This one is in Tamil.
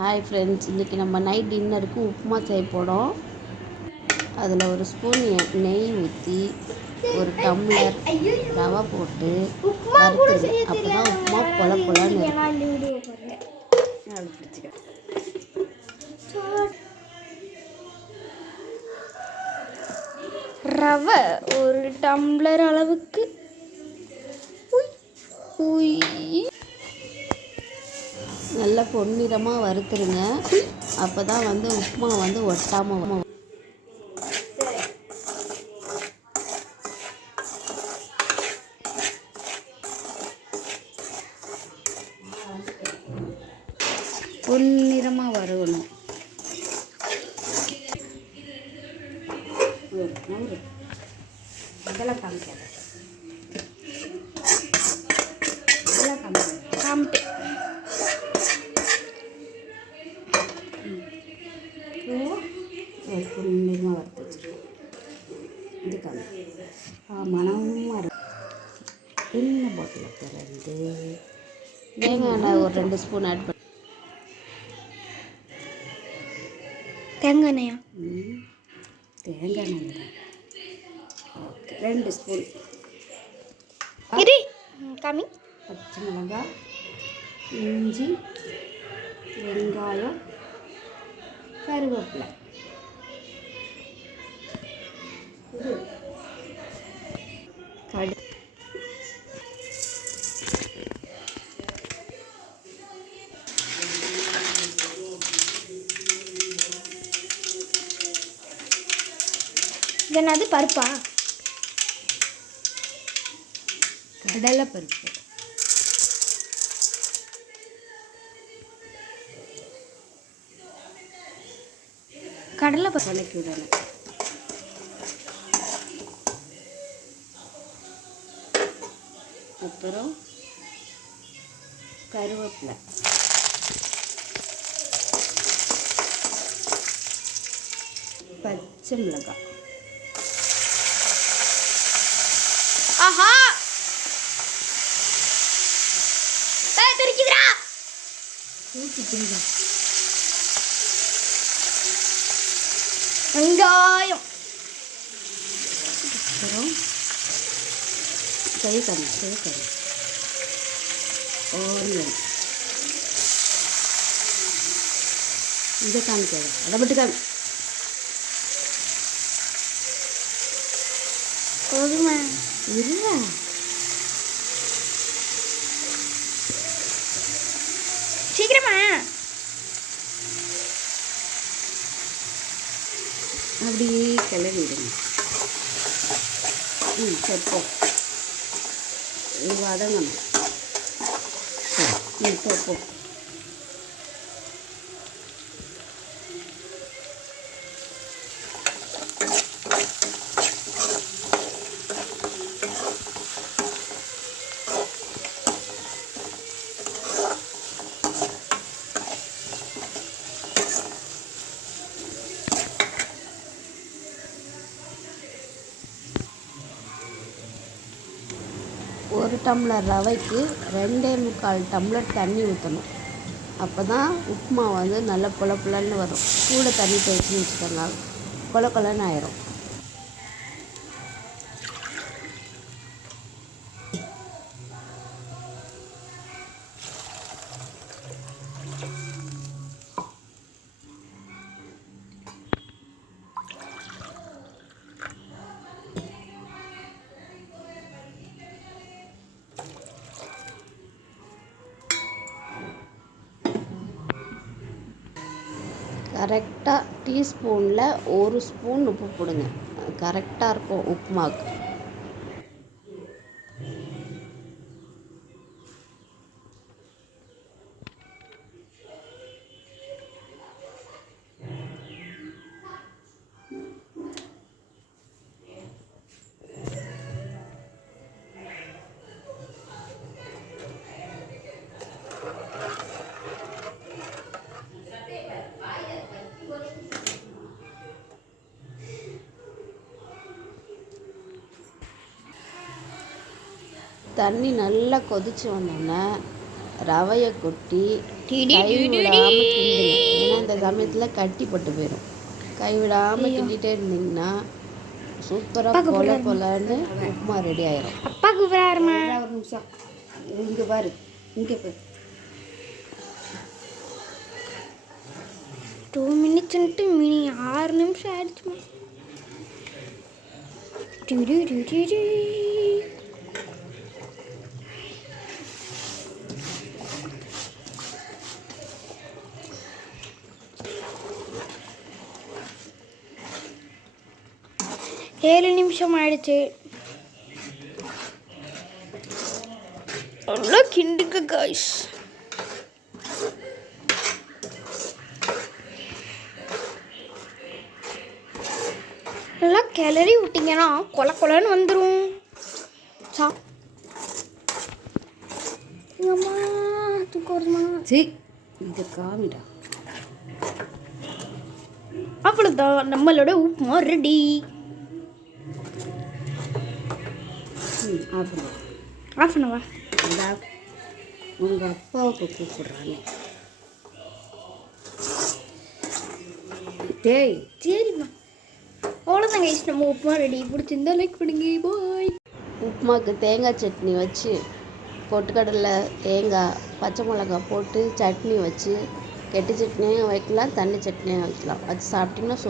ஹாய் ஃப்ரெண்ட்ஸ், இன்றைக்கி நம்ம நைட் டின்னருக்கு உப்புமா செய்ய போகிறோம். அதில் ஒரு ஸ்பூன் நெய் ஊற்றி ஒரு டம்ளர் ரவை போட்டு வறுத்துருங்க. அப்போ தான் உப்புமா பொல பொலன்னு ரவை ஒரு டம்ளர் அளவுக்கு நல்லா பொன்னிறமாக வறுத்துருங்க. அப்போ தான் உப்புமா ஒட்டாமல். பொன்னிறமாக வறுக்கணும். இதெல்லாம் காமிக்காது. பொன்னிறமாக வறுத்து வச்சுருக்கோம். இது காமி மனமாக இருக்கும். எண்ணெய் பாட்டில் திறந்து தேங்காய் எண்ணெய் ஒரு 2 ஸ்பூன் ஆட் பண்ணி. தேங்காய் எண்ணெயா? தேங்காய் எண்ணெய் ஓகே. 2 ஸ்பூன் காமி. பச்சை மிளகாய், இஞ்சி, வெங்காயம், கருவேப்பிலை. கடு என்னது பருப்பா? கடலை பருப்பு. கடலை பருப்பு வதக்கி விடணும். அப்புறம் கருவேப்பிலை, பச்சை மிளகாய். ஆஹா தெரிக்குதுடா. வெங்காயம், அப்புறம் செய்யக்கறி ஆனியன். இதை காமிக்காது, அதை மட்டும் காமி. கோதுமை இல்லை, சீக்கிரமா. அப்படியே கிளறிடுங்க. சரி போ, இது வதங்கணும். போ. ஒரு டம்ளர் ரவைக்கு 2.25 டம்ளர் தண்ணி ஊற்றணும். அப்போ தான் உப்புமா நல்லா பொல பொலன்னு வரும். கூட தண்ணி தேய்ச்சின்னு வச்சுக்கோங்க, கொல கொலன்னு ஆயிரும். கரெக்டாக டீஸ்பூனில் 1 ஸ்பூன் உப்பு போடுங்க. கரெக்டாக இருக்கும் உப்புமாவுக்கு. தண்ணி நல்லா கொதிச்சு வந்தோடனே ரவையை கொட்டி கை விடாமல் கிண்டுங்க. சமயத்தில் கட்டி போட்டு போயிடும். கைவிடாமல் கிண்டிகிட்டே இருந்தீங்கன்னா சூப்பராக பொல பொலன்னு உப்புமா ரெடி ஆயிரும். அப்பா கூப்பிடாருமா. ஒரு நிமிஷம் இங்கே பாரு, இங்கே பாரு. 2 minutes மினி 6 நிமிஷம் ஆயிடுச்சுமா. ஏழு நிமிஷம் ஆயிடுச்சு. நல்லா கிண்டுங்க காய்ஸ். நல்லா கிளறி விட்டிங்கன்னா கொல கொலன்னு வந்துடும். அம்மா தூக்கம் வருமா? சரி இது காமிடா. அவ்வளோதான், நம்மளோட உப்புமா ரெடி. ஆஃப் பண்ணவா? உங்கள் அப்பாவுக்கு கூப்பிடுறானே. டேய் சரிம்மா, அவ்வளோதான் கைஸ், நம்ம உப்புமா ரெடி. பிடிச்சிருந்தா லைக் பண்ணுங்க. பாய். உப்புமாவுக்கு தேங்காய் சட்னி வச்சு, பொட்டுக்கடலை, தேங்காய், பச்சை மிளகாய் போட்டு சட்னி வச்சு, கெட்டி சட்னியும் வைக்கலாம், தண்ணி சட்னியும் வைக்கலாம். வச்சு சாப்பிட்டிங்கன்னா